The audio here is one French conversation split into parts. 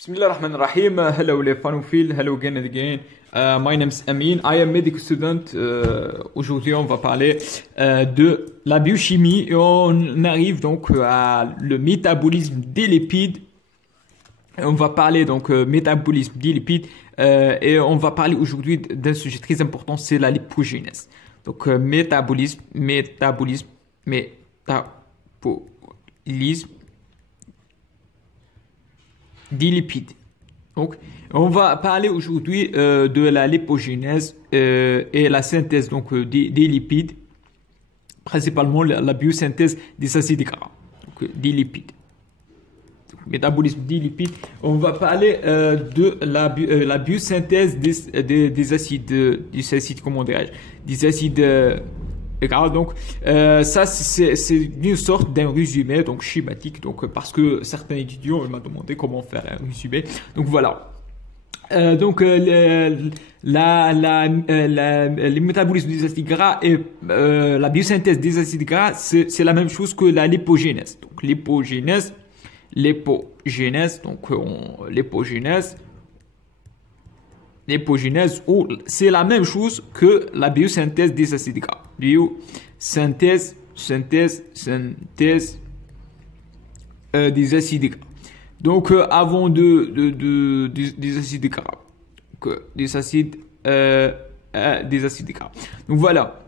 Bismillahirrahmanirrahim. Hello les fanophiles, hello again and again. My name is Amin, I am medical student. Aujourd'hui on va parler de la biochimie et on arrive donc à le métabolisme des lipides. On va parler donc métabolisme des lipides et on va parler aujourd'hui d'un sujet très important, c'est la lipogénèse. Donc métabolisme des lipides. Donc, on va parler aujourd'hui de la lipogénèse et la synthèse donc des lipides, principalement la biosynthèse des acides gras, donc des lipides. Donc, métabolisme des lipides. On va parler de la biosynthèse des acides, comment dirais-je, des acides gras. Donc, ça c'est une sorte d'un résumé donc schématique. Donc, parce que certains étudiants m'ont demandé comment faire un résumé. Donc voilà. Le métabolisme des acides gras et la biosynthèse des acides gras, c'est la même chose que la lipogénèse. Donc lipogénèse, ou c'est la même chose que la biosynthèse des acides gras. Biosynthèse des acides gras. Donc avant des acides gras, des acides gras. Donc voilà,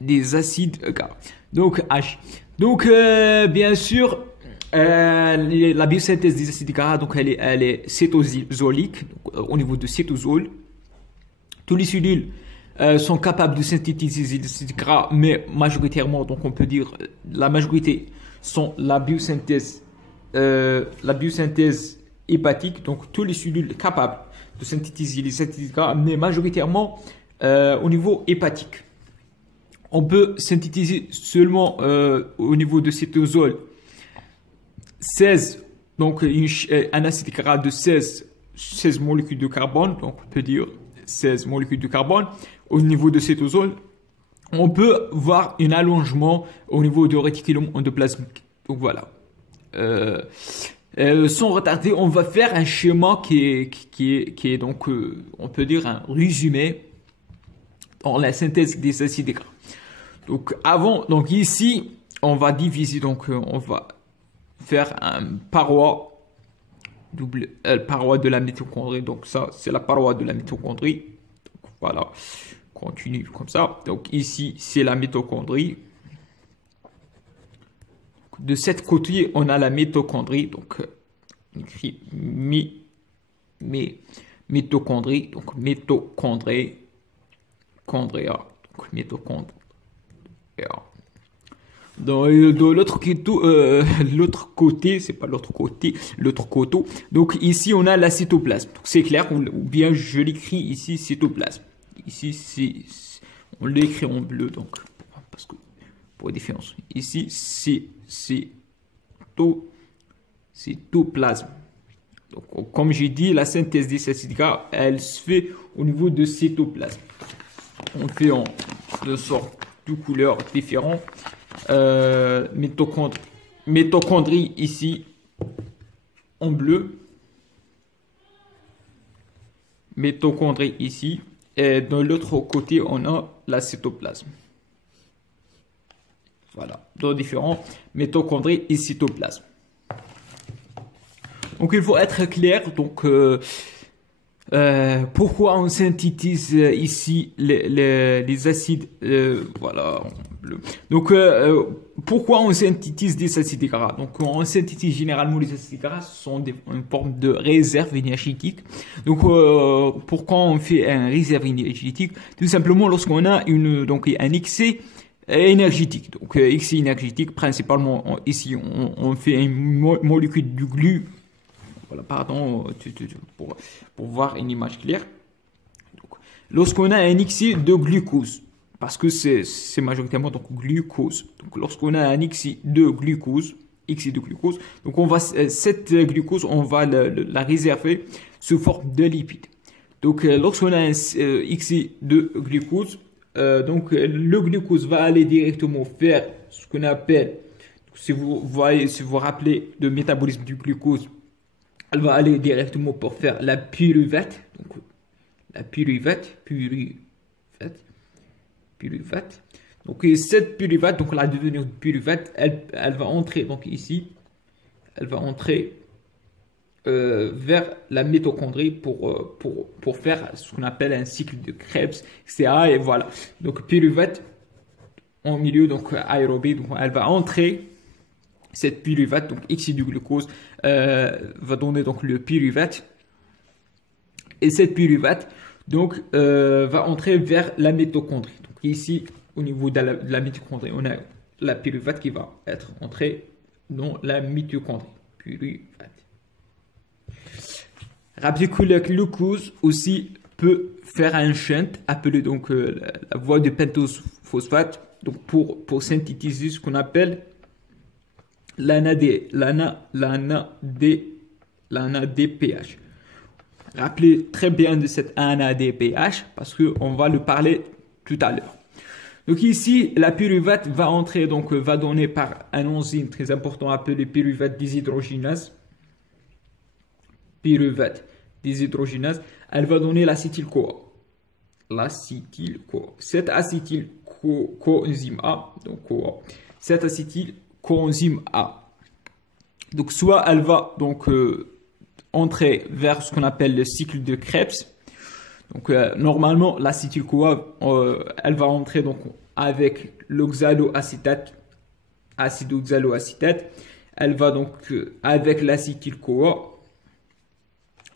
des acides gras. Donc H. Donc bien sûr, la biosynthèse des acides gras, donc elle est cétosolique, donc, au niveau de cétosol. Tous les cellules sont capables de synthétiser des acides gras, mais majoritairement, donc on peut dire la majorité sont la biosynthèse hépatique, donc tous les cellules capables de synthétiser les acides gras, mais majoritairement au niveau hépatique. On peut synthétiser seulement au niveau de cétosol 16, donc un acide gras de 16 molécules de carbone, donc on peut dire 16 molécules de carbone au niveau de cétosol. On peut voir un allongement au niveau du réticulum endoplasmique. Donc voilà. Sans retarder, on va faire un schéma qui est donc, on peut dire un résumé dans la synthèse des acides gras. Donc ici, on va diviser, donc on va faire un paroi de la mitochondrie. Donc ça, c'est la paroi de la mitochondrie. Donc, voilà, continue comme ça. Donc ici, c'est la mitochondrie. De cette côté, on a la mitochondrie, donc on écrit mitochondrie, donc mitochondrie, chondria, donc mitochondria. Dans l'autre côté, c'est pas l'autre côté, l'autre côté. Donc ici, on a la cytoplasme. C'est clair, ou bien je l'écris ici, cytoplasme. Ici, on l'écrit en bleu, donc parce que pour la différence. Ici, c'est cytoplasme. Donc, comme j'ai dit, la synthèse des acides gras, elle se fait au niveau de cytoplasme. On fait en de sortes de couleurs différentes. Mitochondrie ici en bleu. Mitochondrie ici. Et de l'autre côté, on a la cytoplasme. Voilà, deux différents mitochondries et cytoplasme. Donc il faut être clair. Donc pourquoi on synthétise ici les acides, voilà, en bleu. Donc pourquoi on synthétise des acides gras? Donc on synthétise généralement les acides gras, ce sont une forme de réserve énergétique. Donc pourquoi on fait une réserve énergétique? Tout simplement lorsqu'on a un excès énergétique. Donc excès énergétique, principalement ici on fait une molécule du glu. Voilà, pardon, pour voir une image claire. Lorsqu'on a un excès de glucose, parce que c'est majoritairement donc glucose. Donc lorsqu'on a un excès de glucose, donc on va cette glucose, on va la réserver sous forme de lipides. Donc lorsqu'on a un excès de glucose, donc le glucose va aller directement faire ce qu'on appelle, si vous vous rappelez de métabolisme du glucose, elle va aller directement pour faire la pyruvate. Donc, la pyruvate. Donc, cette pyruvate, donc la devenir pyruvate, elle va entrer donc ici. Elle va entrer vers la mitochondrie pour faire ce qu'on appelle un cycle de Krebs, etc. Et voilà. Donc, pyruvate en milieu donc aérobie, donc elle va entrer. Cette pyruvate, donc excès du glucose, va donner donc le pyruvate. Et cette pyruvate, donc, va entrer vers la mitochondrie. Donc ici, au niveau de la mitochondrie, on a la pyruvate qui va être entrée dans la mitochondrie. Pyruvate. Rappelez que le glucose aussi peut faire un shunt, appelé donc la voie de pentose phosphate, donc pour synthétiser ce qu'on appelle l'ANADPH. Rappelez très bien de cette ANADPH parce qu'on va le parler tout à l'heure. Donc ici, la pyruvate va entrer, donc va donner par un enzyme très important appelé pyruvate déshydrogénase. Pyruvate déshydrogénase, elle va donner l'acétyl-CoA. Cette acétyl-coenzyme A, donc CoA, cette acétyl-coenzyme A. Donc soit elle va donc entrer vers ce qu'on appelle le cycle de Krebs. Donc normalement l'acétyl-CoA, elle va entrer donc avec l'oxaloacétate, acide oxaloacétate. Elle va donc avec l'acétyl-CoA,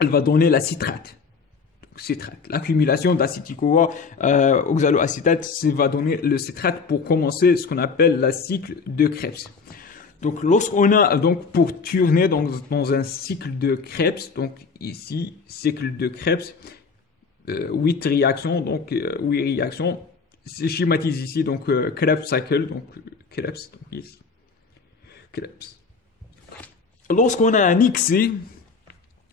elle va donner la citrate. Citrate. L'accumulation d'acétyl-CoA oxaloacétate, ça va donner le citrate pour commencer ce qu'on appelle la cycle de Krebs. Donc lorsqu'on a donc pour tourner dans un cycle de Krebs, donc ici cycle de Krebs, 8 réactions, donc 8 réactions, c'est schématisé ici donc Krebs cycle, donc Krebs, donc ici Krebs. Lorsqu'on a un excès,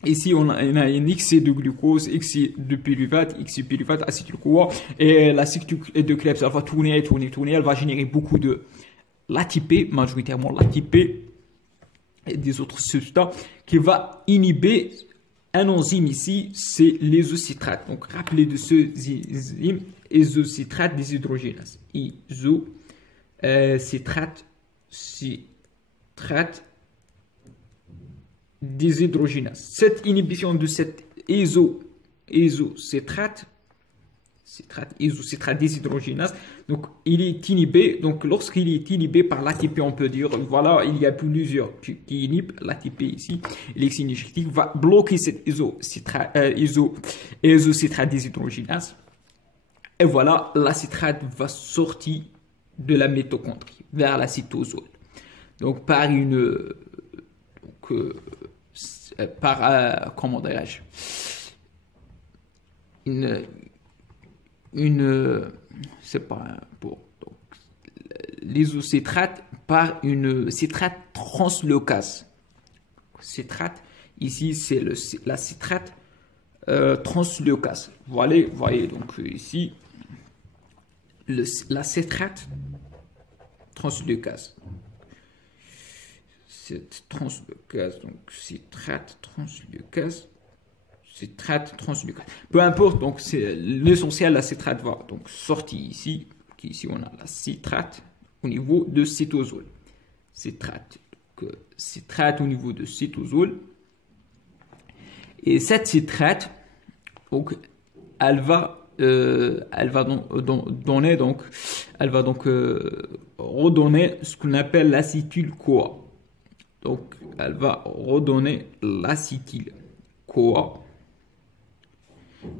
ici, on a un excès de glucose, excès de pyruvate, acétyl-CoA, et la cycle de Krebs, elle va tourner, elle va générer beaucoup de l'ATP, majoritairement l'ATP, et des autres substances, qui va inhiber un enzyme ici, c'est l'isocitrate. Donc, rappelez de ce enzyme, isocitrate déshydrogénase. Citrate déshydrogénase. Cette inhibition de cette isocitrate déshydrogénase, donc il est inhibé. Donc lorsqu'il est inhibé par l'ATP, on peut dire, voilà, il y a plusieurs qui inhibent l'ATP ici. L'exinégetique va bloquer cette isocitrate déshydrogénase. Et voilà, la citrate va sortir de la mitochondrie vers la cytosol. Donc par comment dirais-je, c'est pas pour l'isocitrate par une citrate translocase. Citrate ici c'est la citrate translocase. Voyez donc ici la citrate translocase. Cette translocase, donc citrate translocase. Peu importe, donc c'est l'essentiel, la citrate va donc sortir ici. Ici on a la citrate au niveau de cytosol. Citrate au niveau de cytosol. Et cette citrate, donc elle va redonner ce qu'on appelle l'acétyl-CoA. Donc, elle va redonner l'acétyl-CoA.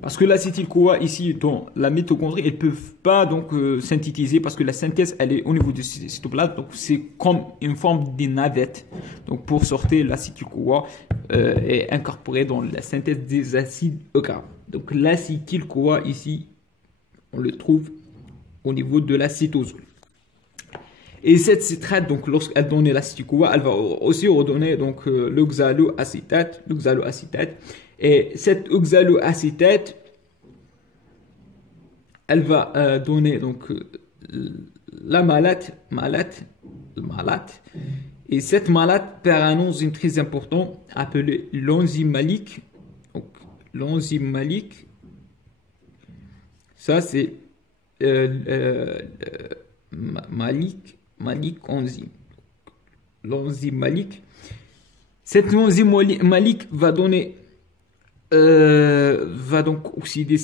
Parce que l'acétyl-CoA, ici, dans la mitochondrie, elles ne peuvent pas donc synthétiser parce que la synthèse, elle est au niveau du cytoplasme. Donc, c'est comme une forme de navette. Donc, pour sortir l'acétyl-CoA est incorporé dans la synthèse des acides gras. Donc, l'acétyl-CoA, ici, on le trouve au niveau de la cytosol. Et cette citrate, donc lorsqu'elle donne l'acétyl-CoA, elle va aussi redonner donc l'oxaloacétate. Et cette oxaloacétate, elle va donner donc la malate. Et cette malade perd un enzyme très important appelé l'enzyme malique. Donc, l'enzyme malique, ça c'est malique enzyme. L'enzyme malique. Cette enzyme malique va donner, va donc oxyder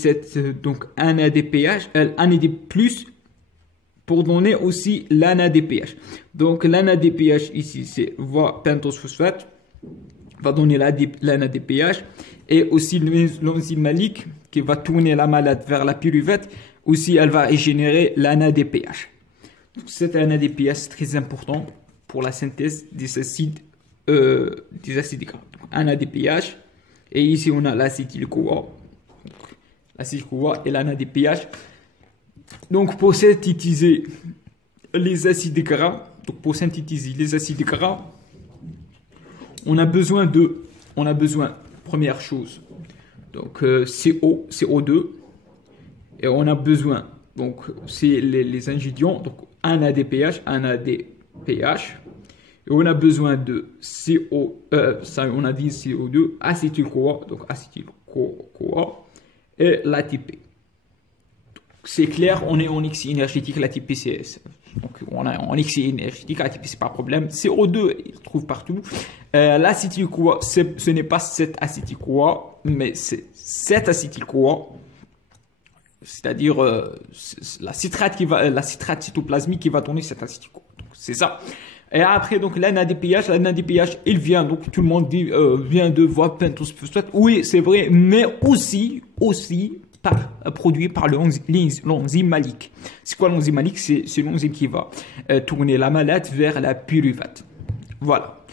donc un ADPH, un AD+, pour donner aussi l'ANADPH. Donc l'ANADPH ici, c'est voie pentose phosphate, va donner l'ANADPH, et aussi l'enzyme malique qui va tourner la malade vers la pyruvate, aussi elle va générer l'ANADPH. Cet ANADPH c'est très important pour la synthèse des acides gras. ANADPH, et ici on a l'acétyl-CoA, l'acétyl-CoA et l'ANADPH. Donc pour synthétiser les acides gras, on a besoin, première chose, donc CO2, et on a besoin, donc c'est les ingrédients, donc un ADPH, et on a besoin de on a dit CO2, acétyl-CoA, donc acétyl-CoA, et l'ATP. C'est clair, on est en excès énergétique, l'ATP c'est... Donc on est en excès énergétique, l'ATP c'est pas un problème. CO2, il se trouve partout. L'acétyl-CoA, ce n'est pas cet acétyl-CoA, mais c'est cet acétyl-CoA. C'est-à-dire la citrate cytoplasmique qui va donner cet acétyl-CoA. C'est ça. Et après, donc, l'ANADPH, il vient, donc, tout le monde dit, vient de voie pentose phosphate. Oui, c'est vrai, mais aussi, produit par l'enzyme malique. C'est quoi l'enzyme malique? C'est l'enzyme qui va tourner la malade vers la pyruvate. Voilà.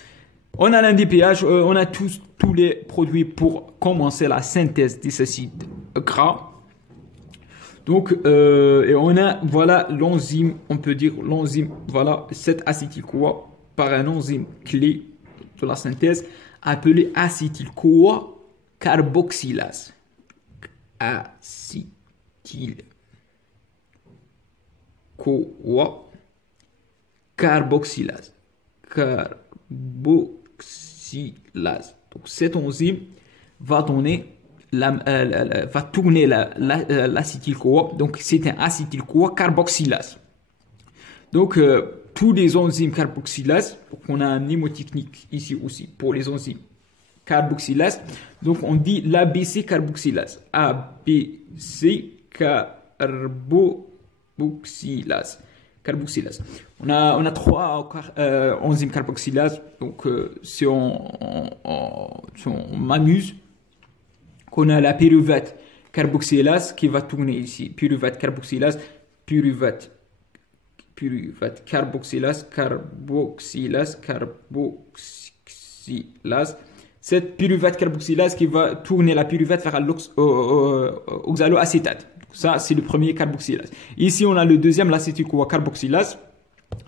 On a l'ANADPH, on a tous les produits pour commencer la synthèse des acides gras. Donc, et on a, voilà, l'enzyme, on peut dire l'enzyme, voilà, cet acétyl-CoA par un enzyme clé de la synthèse appelé acétyl-CoA carboxylase. Acétyl-CoA carboxylase. Donc, cette enzyme va donner va tourner l'acétyl-CoA, donc c'est un acétyl-CoA carboxylase. Donc tous les enzymes carboxylase, donc on a un mnémotechnique ici aussi pour les enzymes carboxylase, donc on dit l'ABC carboxylase, ABC carboxylase. On a trois enzymes carboxylase, donc si on m'amuse, qu'on a la pyruvate carboxylase qui va tourner ici. Pyruvate carboxylase. Cette pyruvate carboxylase qui va tourner la pyruvate vers l'oxaloacétate. Ça, c'est le premier carboxylase. Ici, on a le deuxième, l'acétyl-CoA carboxylase.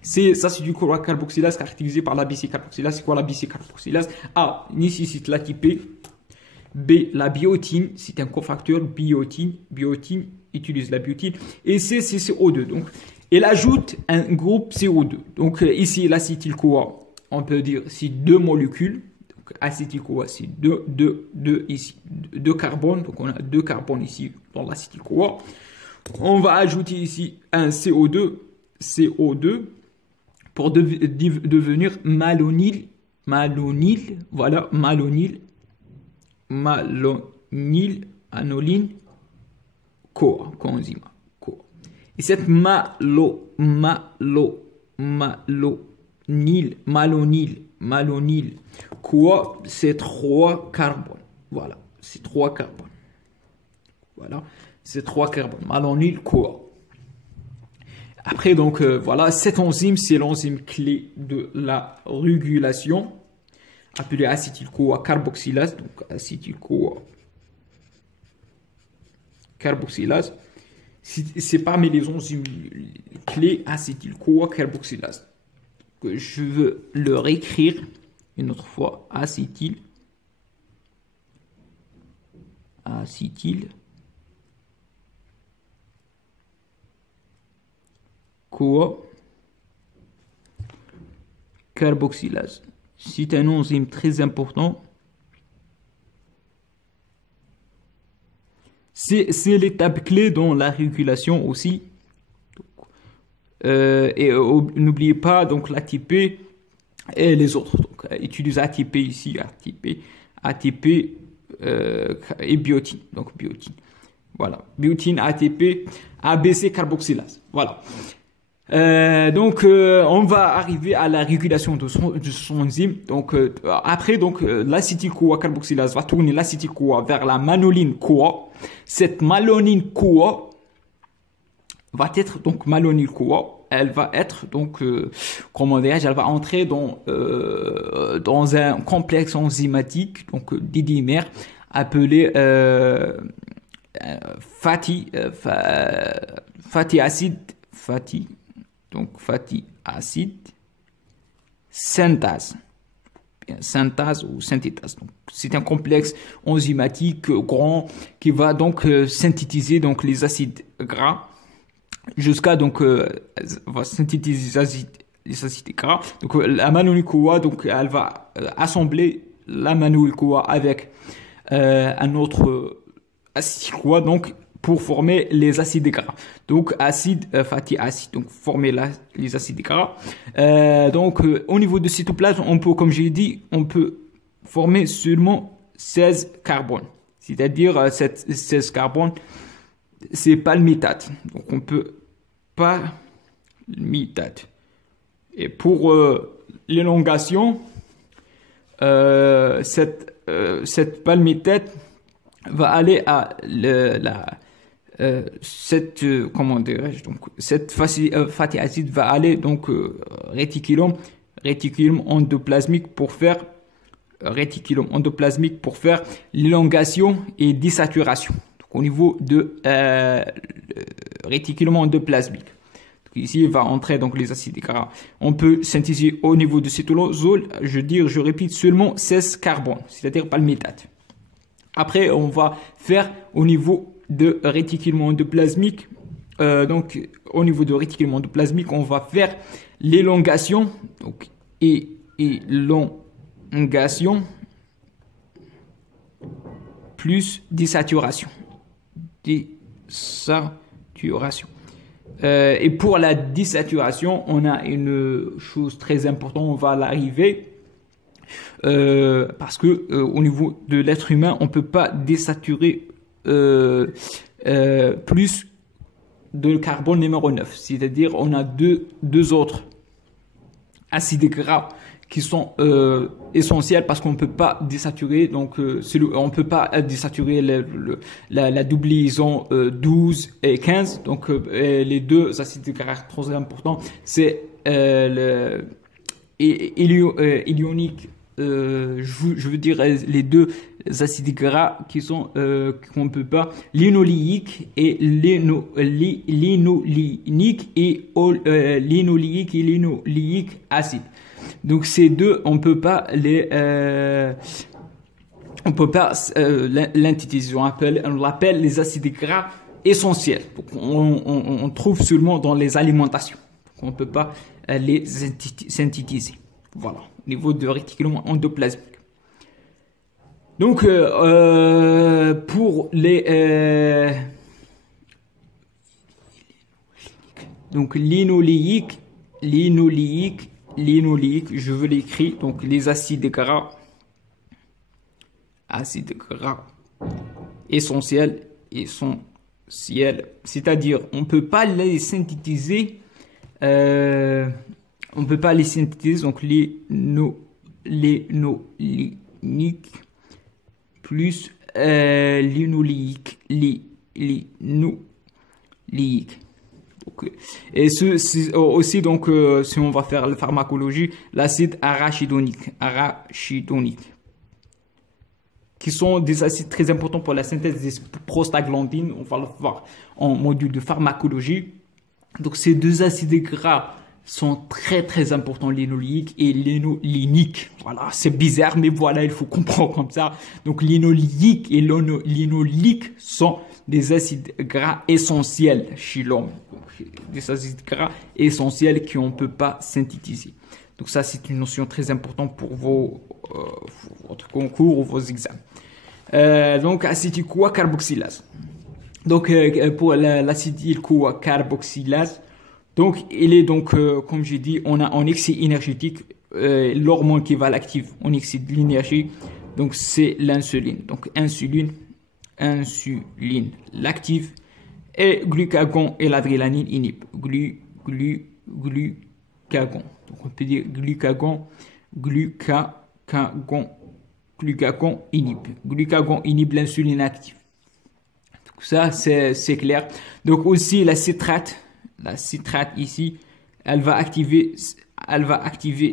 C'est l'acétyl-CoA carboxylase caractérisé par l'ABC carboxylase. C'est quoi l'ABC carboxylase? A, nécessite l'ATP. B, la biotine, c'est un cofacteur, biotine utilise la biotine. Et C, c'est CO2. Donc, elle ajoute un groupe CO2. Donc, ici, l'acétyl-CoA, on peut dire, c'est deux molécules. Donc, acétyl-CoA, c'est deux carbones. Donc, on a deux carbones ici dans l'acétyl-CoA. On va ajouter ici un CO2 pour devenir malonyl, voilà, malonyl CoA, coenzyme CoA. Et cette malonyl CoA, c'est 3 carbones. Voilà, c'est 3 carbones. Voilà, c'est 3 carbones. Malonyl CoA. Après, donc, voilà, cette enzyme, c'est l'enzyme clé de la régulation, appelée acétyl-CoA carboxylase. Donc, acétyl-CoA carboxylase. C'est parmi les enzymes clés acétyl-CoA carboxylase. Je veux le réécrire une autre fois. acétyl-CoA carboxylase. C'est un enzyme très important. C'est l'étape clé dans la régulation aussi. Et n'oubliez pas donc l'ATP et les autres. Donc, utilisez ATP ici, ATP et biotine. Donc biotine. Voilà, biotine, ATP, ABC carboxylase. Voilà. On va arriver à la régulation de son enzyme. Donc, après, donc, l'acétyl-CoA carboxylase va tourner l'acétyl-CoA vers la manoline-CoA. Cette manoline-CoA va être, donc, manoline-CoA. Elle va être, donc, comment dirais-je, elle va entrer dans un complexe enzymatique, donc, didymère, appelé, fatty acid synthase. Synthase ou synthétase. Donc, c'est un complexe enzymatique grand qui va donc synthétiser donc les acides gras jusqu'à donc va synthétiser les acides gras. Donc la manoline CoA, donc elle va assembler la manoline CoA avec un autre acide CoA, donc pour former les acides gras. Donc acide fatty acid, donc former les acides gras. Au niveau du cytoplasme, on peut, comme j'ai dit, on peut former seulement 16 carbones. C'est-à-dire 16 carbones, c'est pas le méthane. Donc on peut pas le méthane. Et pour l'élongation, cette palmitate va aller à comment dirais-je, donc cette fatty acide va aller donc réticulum endoplasmique pour faire l'élongation et désaturation. Donc au niveau de réticulum endoplasmique. Donc, ici il va entrer donc les acides gras. On peut synthétiser au niveau de cétolosol, je répète, seulement 16 carbones, c'est-à-dire pas le méthane. Après, on va faire au niveau de réticulum endoplasmique. Au niveau de réticulum endoplasmique, on va faire l'élongation. Donc, élongation plus désaturation. Et pour la désaturation, on a une chose très importante, on va l'arriver. Parce que au niveau de l'être humain, on peut pas désaturer plus de carbone numéro 9. C'est-à-dire, on a deux autres acides gras qui sont essentiels parce qu'on ne peut pas désaturer. Donc, on peut pas désaturer la doublison 12 et 15. Donc, les deux acides gras très importants, c'est ionique. Je veux dire les deux acides gras qui sont qu'on peut pas, l'énoléique et l'énoléique acide. Donc ces deux, on peut pas l'intégrer. On l'appelle les acides gras essentiels. Donc on trouve seulement dans les alimentations. Donc, on ne peut pas les synthétiser. Voilà, au niveau de réticulum endoplasmique. Donc, pour les... donc, l'énoléique, je veux l'écrire. Donc, les acides gras essentiels. C'est-à-dire, on ne peut pas les synthétiser. On peut pas les synthétiser, donc l'énoléique plus l'énoléique. Okay. Et aussi, donc, si on va faire la pharmacologie, l'acide arachidonique, qui sont des acides très importants pour la synthèse des prostaglandines. On va le voir en module de pharmacologie. Donc, ces deux acides gras sont très très importants, l'énoléique et l'énolénique. Voilà, c'est bizarre, mais voilà, il faut comprendre comme ça. Donc l'énoléique et l'énoléique sont des acides gras essentiels chez l'homme. Des acides gras essentiels qu'on ne peut pas synthétiser. Donc ça, c'est une notion très importante pour votre concours ou vos examens. Donc acétyl-CoA carboxylase. Donc pour l'acétyl-CoA carboxylase, donc il est donc comme j'ai dit, on a en excès énergétique l'hormone qui va l'activer en excès de l'énergie. Donc c'est l'insuline. Donc insuline l'active et glucagon et l'adrénaline inhibe. Glucagon. Donc on peut dire glucagon inhibe. Glucagon inhibe l'insuline active. Donc ça c'est clair. Donc aussi la citrate ici, elle va activer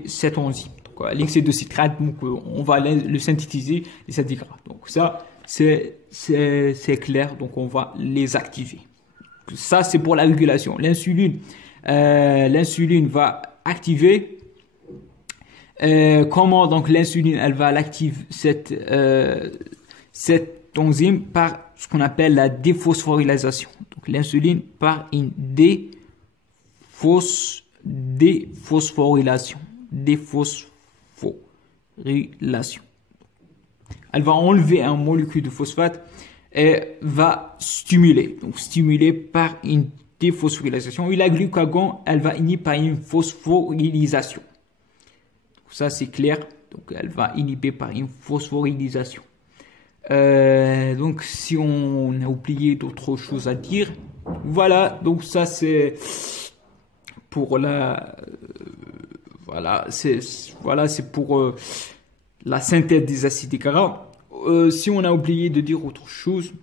cette enzyme. L'excès de citrate, donc on va le synthétiser et ça dégrade. Donc ça c'est clair, donc on va les activer. Ça c'est pour la régulation. L'insuline va activer comment donc l'insuline elle va l'activer cette enzyme par ce qu'on appelle la déphosphorylation. Donc l'insuline par une déphosphorylation. Elle va enlever un molécule de phosphate et va stimuler. Donc stimuler par une déphosphorylation. Et la glucagon, elle va inhiber par une phosphorylation. Donc ça c'est clair. Donc elle va inhiber par une phosphorylation. Donc si on a oublié d'autres choses à dire, voilà. Donc ça c'est pour c'est pour la synthèse des acides gras. Si on a oublié de dire autre chose,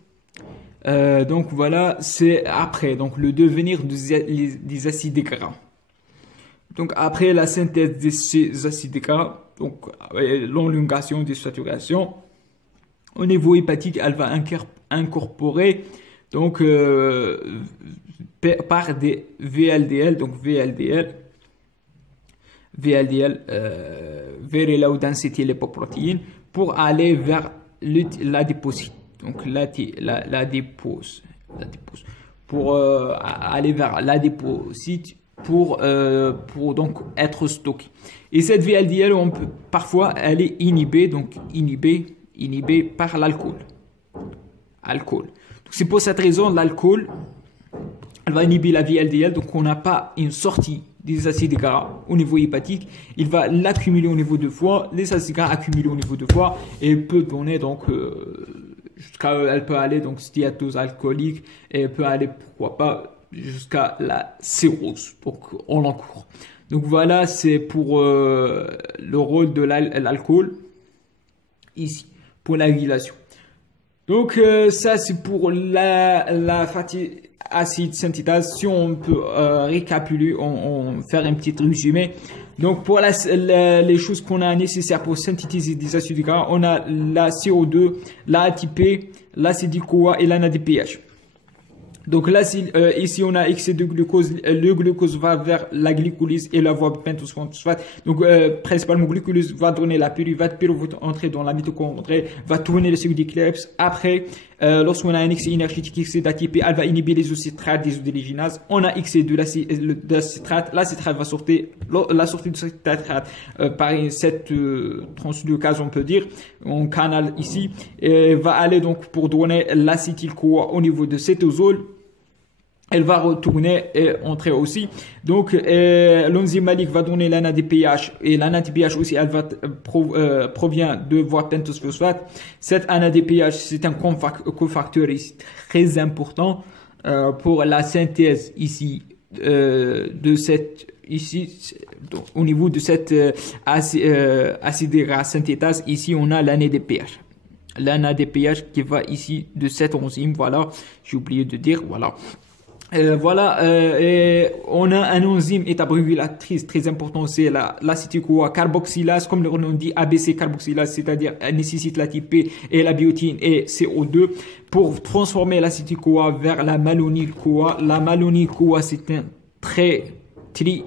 donc voilà, c'est après donc le devenir des acides gras. Donc après la synthèse de ces acides gras, donc l'élongation des saturations au niveau hépatique, elle va incorporer donc par des VLDL, donc VLDL, very low density lipoprotein, pour aller vers l'adéposite. Donc l'adépose, pour aller vers l'adéposite pour donc être stocké. Et cette VLDL, parfois elle est inhibée, donc inhibée par l'alcool. C'est pour cette raison l'alcool, elle va inhiber la VLDL, donc on n'a pas une sortie des acides gras au niveau hépatique, il va l'accumuler au niveau de foie, les acides gras accumulés au niveau de foie, et peut donner donc elle peut aller donc stéatose alcoolique, et elle peut aller pourquoi pas jusqu'à la cirrhose, donc on l'encourt. Donc voilà, c'est pour le rôle de l'alcool ici, pour la régulation. Donc ça c'est pour la fatty acid synthétase. Si on peut récapituler, on faire un petit résumé. Donc pour les choses qu'on a nécessaires pour synthétiser des acides gras, on a la CO2, la ATP, l'acétyl-CoA et l'NADPH. Donc là, ici on a excès de glucose, le glucose va vers la glycolyse et la voie pentose-phosphate. Donc principalement glucolyse va donner la pyruvate, pyruvate va entrer dans la mitochondrie, va tourner le cycle des Krebs. Après, lorsqu'on a un excès énergétique, excès d'ATP, elle va inhiber les citrates des désodérigénases. On a excès de citrate, la citrate va sortir, la sortie de citrate par cette translucase, on peut dire, en canal ici, va aller donc pour donner l'acétyl-CoA au niveau de cétosol. Elle va retourner et entrer aussi. Donc, l'enzyme malique va donner l'NADPH et l'NADPH aussi, elle va provient de voie pentose phosphate. Cette NADPH, c'est un cofacteur ici très important pour la synthèse ici de cette ici donc, au niveau de cette acide gras synthétase. Ici, on a l'NADPH. L'NADPH qui va ici de cette enzyme. Voilà, j'ai oublié de dire. Voilà. Et on a un enzyme état-régulatrice très important, c'est l'acétyl-CoA carboxylase, comme le nom dit, ABC carboxylase, c'est-à-dire elle nécessite l'ATP et la biotine et CO2 pour transformer l'acétyl-CoA vers la malonyl-CoA. La malonyl-CoA, c'est un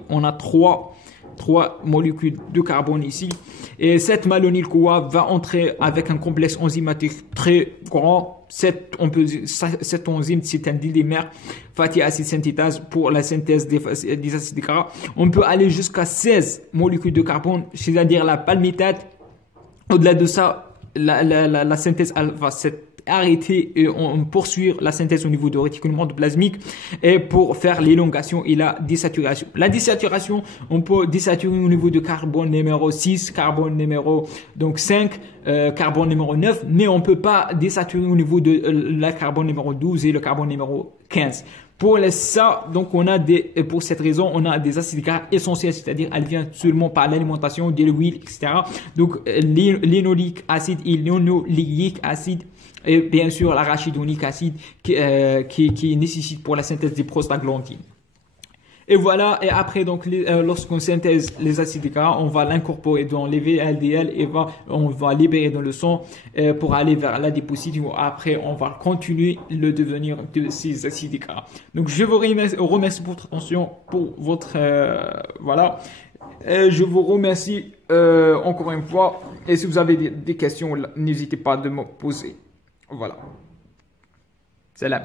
on a trois 3 molécules de carbone ici. Et cette malonyl-CoA va entrer avec un complexe enzymatique très grand. Cette enzyme, c'est un dimère fatty acid synthétase pour la synthèse des acides gras. On peut aller jusqu'à 16 molécules de carbone, c'est-à-dire la palmitate. Au-delà de ça, la synthèse va s'arrêter et on poursuit la synthèse au niveau de réticulum endoplasmique et pour faire l'élongation et la désaturation. La désaturation, on peut désaturer au niveau de carbone numéro 6, carbone numéro 5, carbone numéro 9, mais on peut pas désaturer au niveau de la carbone numéro 12 et le carbone numéro 15. Pour ça, donc pour cette raison, on a des acides gras essentiels, c'est-à-dire elles viennent seulement par l'alimentation de l'huile, etc. Donc l'énolique acide et l'énoléique acide et bien sûr l'arachidonique acide qui nécessite pour la synthèse des prostaglandines. Et voilà, et après donc lorsqu'on synthèse les acides gras, on va l'incorporer dans les VLDL et on va libérer dans le sang pour aller vers la déposition. Après, on va continuer le devenir de ces acides gras. Donc je vous remercie pour votre attention, pour votre voilà. Et je vous remercie encore une fois. Et si vous avez des questions, n'hésitez pas de me poser. Voilà. Salam.